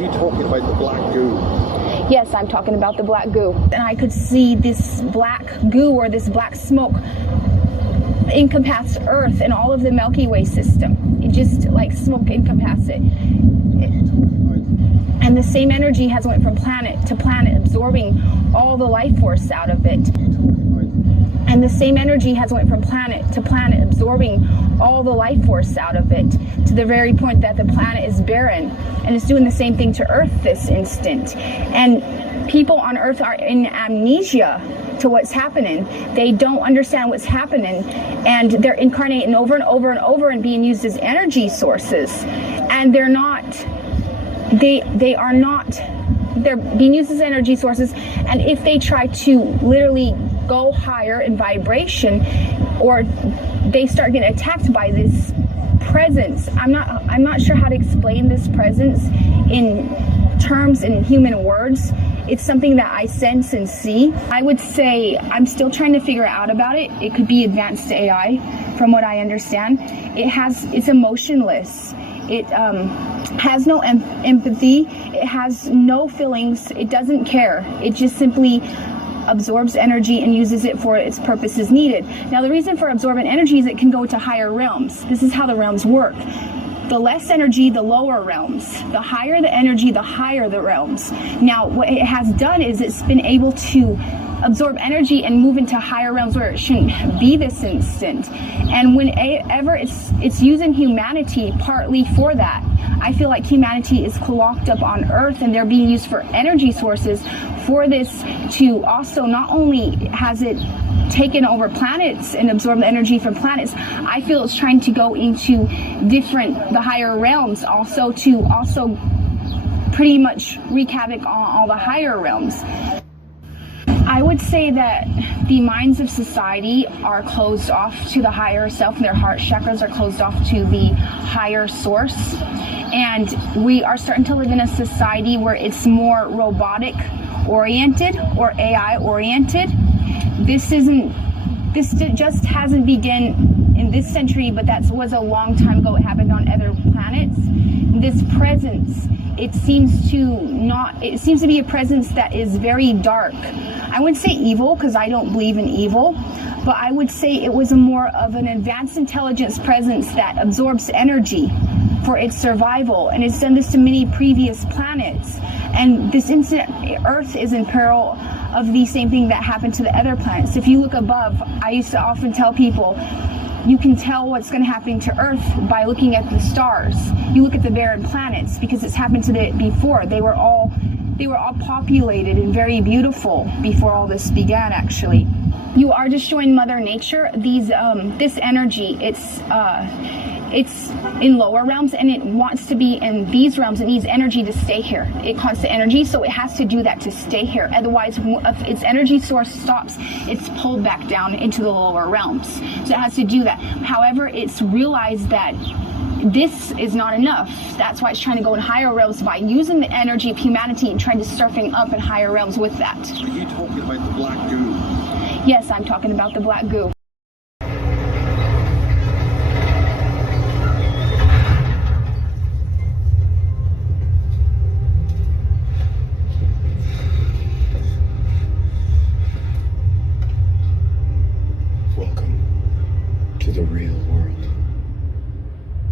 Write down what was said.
you talking about the black goo? Yes, I'm talking about the black goo. And I could see this black goo or this black smoke encompass Earth and all of the Milky Way system. It just like smoke encompass it. And the same energy has went from planet to planet, absorbing all the life force out of it. And the same energy has went from planet to planet, absorbing all the life force out of it, to the very point that the planet is barren. And it's doing the same thing to Earth this instant. And people on Earth are in amnesia to what's happening. They don't understand what's happening. And they're incarnating over and over and over and being used as energy sources. And they're being used as energy sources. And if they try to literally go higher in vibration, or they start getting attacked by this presence, I'm not sure how to explain this presence in terms, in human words. It's something that I sense and see. I would say I'm still trying to figure out about it. It could be advanced AI, from what I understand. It's emotionless. It has no empathy. It has no feelings. It doesn't care. It just simply absorbs energy and uses it for its purposes needed. Now, the reason for absorbing energy is it can go to higher realms. This is how the realms work. The less energy, the lower realms. The higher the energy, the higher the realms. Now, what it has done is it's been able to absorb energy and move into higher realms where it shouldn't be this instant. And whenever it's using humanity partly for that. I feel like humanity is locked up on Earth, and they're being used for energy sources for this to also, not only has it taken over planets and absorbed the energy from planets, I feel it's trying to go into the higher realms also, to also pretty much wreak havoc on all the higher realms. I would say that the minds of society are closed off to the higher self, and their heart chakras are closed off to the higher source. And we are starting to live in a society where it's more robotic oriented or AI oriented. This just hasn't begun in this century, but that was a long time ago. It happened on other planets. This presence, it seems to be a presence that is very dark. I wouldn't say evil, because I don't believe in evil, but I would say it was more of an advanced intelligence presence that absorbs energy for its survival, and it's done this to many previous planets. And this instant, Earth is in peril of the same thing that happened to the other planets. If you look above, I used to often tell people, you can tell what's going to happen to Earth by looking at the stars. You look at the barren planets, because it's happened to it before. They were all populated and very beautiful before all this began, actually. You are destroying Mother Nature. This energy, it's in lower realms, and it wants to be in these realms. It needs energy to stay here. It constant energy, so it has to do that to stay here. Otherwise, if its energy source stops, it's pulled back down into the lower realms. So it has to do that. However, it's realized that this is not enough. That's why it's trying to go in higher realms by using the energy of humanity and trying to surfing up in higher realms with that. Are you talking about the black goo? Yes, I'm talking about the black goo.